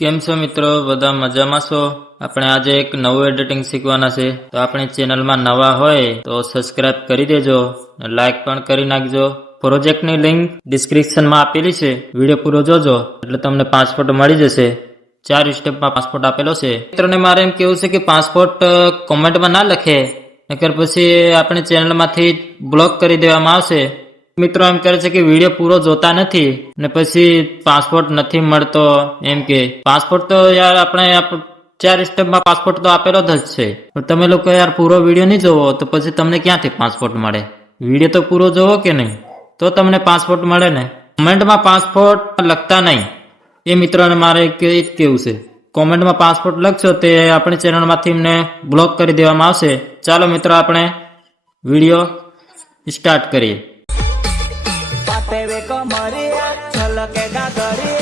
કેમ છો મિત્રો? બધા મજામાં છો? આપણે આજે એક નવું એડિટિંગ શીખવાના છે, તો આપણી ચેનલમાં નવા હોય તો સબસ્ક્રાઇબ કરી દેજો, લાઈક પણ કરી નાખજો. પ્રોજેક્ટની લિંક ડિસ્ક્રિપ્શનમાં આપેલી છે, વિડીયો પૂરો જોજો એટલે તમને પાસપોર્ટ મળી જશે. 4 સ્ટેપમાં પાસપોર્ટ આપેલો છે. મિત્રોને મારે એમ કેવું છે કે પાસપોર્ટ કોમેન્ટમાં ના લખે, નકર પછી આપણે ચેનલમાંથી બ્લોક કરી દેવામાં આવશે. મિત્રો એમ કરે છે કે વિડીયો પૂરો જોતા નથી ને પછી પાસપોર્ટ નથી મળતો. એમ કે પાસપોર્ટ તો યાર આપણે 4 સ્ટેપમાં પાસપોર્ટ તો આપેલો જ છે, પણ તમે લોકો યાર પૂરો વિડીયો નહીં જોવો તો પછી તમને ક્યાંથી પાસપોર્ટ મળે? વિડીયો તો પૂરો જોવો કે નહીં, તો તમને પાસપોર્ટ મળે ને. કોમેન્ટમાં પાસપોર્ટ લખતા નહીં, એ મિત્રોને મારે જ કેવું છે. કોમેન્ટમાં પાસપોર્ટ લખશો તે આપણી ચેનલમાંથી એમને બ્લોક કરી દેવામાં આવશે. ચાલો મિત્રો આપણે વિડીયો સ્ટાર્ટ કરીએ. कमरिया छलकेगा गरिया।